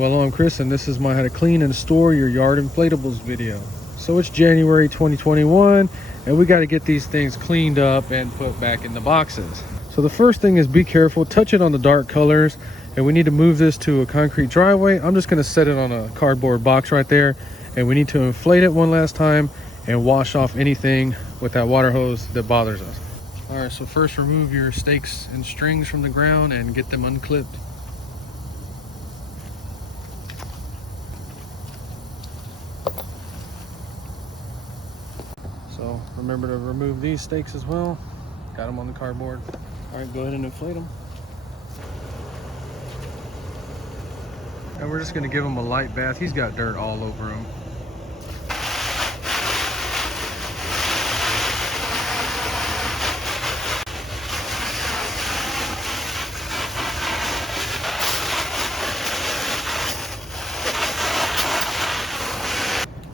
Well, I'm Chris, and this is my how to clean and store your yard inflatables video. So it's January 2021, and we got to get these things cleaned up and put back in the boxes. So the first thing is be careful, touch it on the dark colors, and we need to move this to a concrete driveway. I'm just going to set it on a cardboard box right there, and we need to inflate it one last time and wash off anything with that water hose that bothers us. All right, so first remove your stakes and strings from the ground and get them unclipped. So remember to remove these stakes as well. Got them on the cardboard. All right, go ahead and inflate them. And we're just gonna give him a light bath. He's got dirt all over him.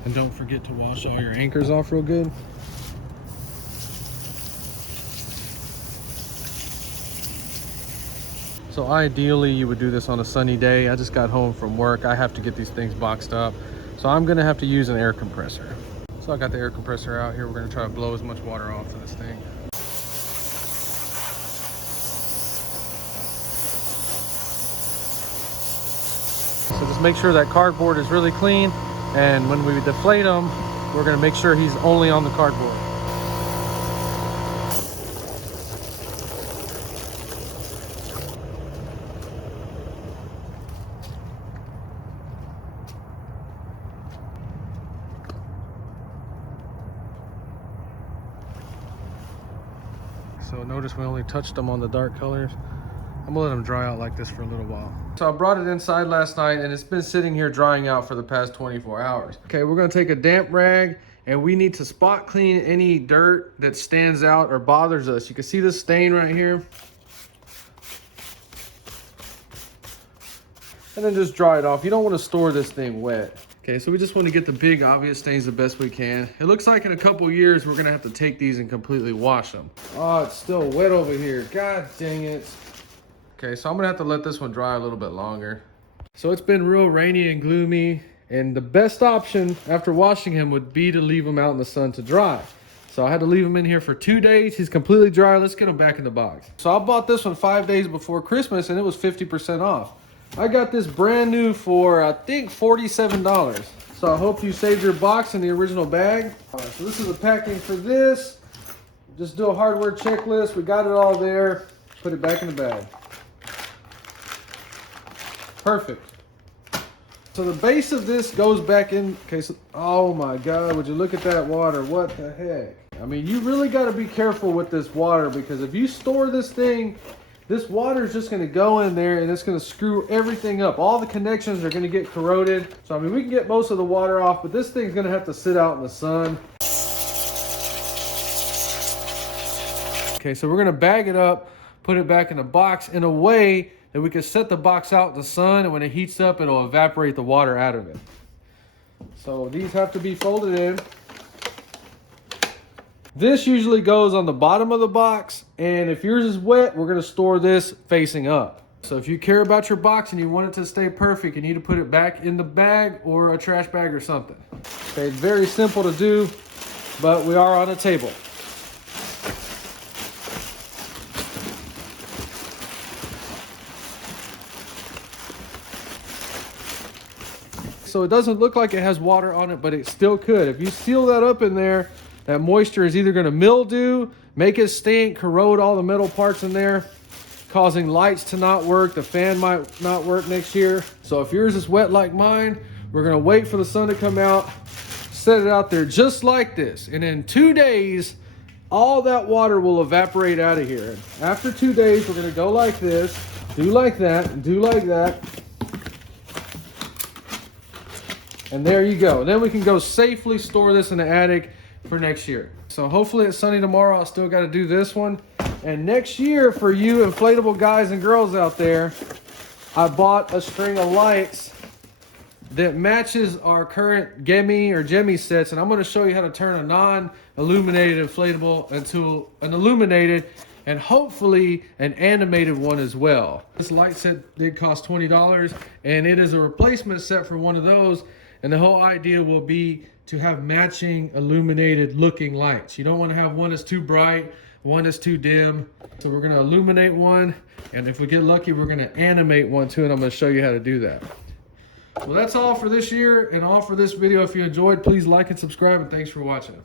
And don't forget to wash all your anchors off real good. So ideally you would do this on a sunny day. I just got home from work. I have to get these things boxed up. So I'm gonna have to use an air compressor. So I got the air compressor out here. We're gonna try to blow as much water off of this thing. So just make sure that cardboard is really clean. And when we deflate him, we're gonna make sure he's only on the cardboard. So notice we only touched them on the dark colors. I'm gonna let them dry out like this for a little while. So I brought it inside last night and it's been sitting here drying out for the past 24 hours. Okay, we're gonna take a damp rag and we need to spot clean any dirt that stands out or bothers us. You can see this stain right here. And then just dry it off. You don't wanna store this thing wet. Okay, so we just want to get the big obvious stains the best we can. It looks like in a couple years, we're gonna have to take these and completely wash them. Oh, it's still wet over here. God dang it. Okay, so I'm gonna have to let this one dry a little bit longer. So it's been real rainy and gloomy, and the best option after washing him would be to leave him out in the sun to dry. So I had to leave him in here for 2 days. He's completely dry. Let's get him back in the box. So I bought this one 5 days before Christmas, and it was 50% off. I got this brand new for, I think, $47. So I hope you saved your box in the original bag. All right, so this is the packing for this. Just do a hardware checklist. We got it all there. Put it back in the bag. Perfect. So the base of this goes back in. Okay, so, oh my God, would you look at that water? What the heck? I mean, you really got to be careful with this water, because if you store this thing, this water is just going to go in there and it's going to screw everything up. All the connections are going to get corroded. So, I mean, we can get most of the water off, but this thing's going to have to sit out in the sun. Okay, so we're going to bag it up, put it back in a box in a way that we can set the box out in the sun, and when it heats up, it'll evaporate the water out of it. So these have to be folded in. This usually goes on the bottom of the box, and if yours is wet, we're gonna store this facing up. So if you care about your box and you want it to stay perfect, you need to put it back in the bag or a trash bag or something. Okay, very simple to do, but we are on a table. So it doesn't look like it has water on it, but it still could. If you seal that up in there, that moisture is either going to mildew, make it stink, corrode all the metal parts in there, causing lights to not work. The fan might not work next year. So if yours is wet like mine, we're going to wait for the sun to come out, set it out there just like this. And in 2 days, all that water will evaporate out of here. After 2 days, we're going to go like this, do like that, and do like that. And there you go. Then we can go safely store this in the attic for next year. So hopefully it's sunny tomorrow. I still got to do this one. And next year, for you inflatable guys and girls out there, I bought a string of lights that matches our current Gemmy or Jemmy sets. And I'm going to show you how to turn a non-illuminated inflatable into an illuminated and hopefully an animated one as well. This light set did cost $20, and it is a replacement set for one of those. And the whole idea will be to have matching illuminated looking lights. You don't want to have one that's too bright, one that's too dim. So we're going to illuminate one, and if we get lucky, we're going to animate one too, and I'm going to show you how to do that. Well, that's all for this year and all for this video. If you enjoyed, please like and subscribe, and thanks for watching.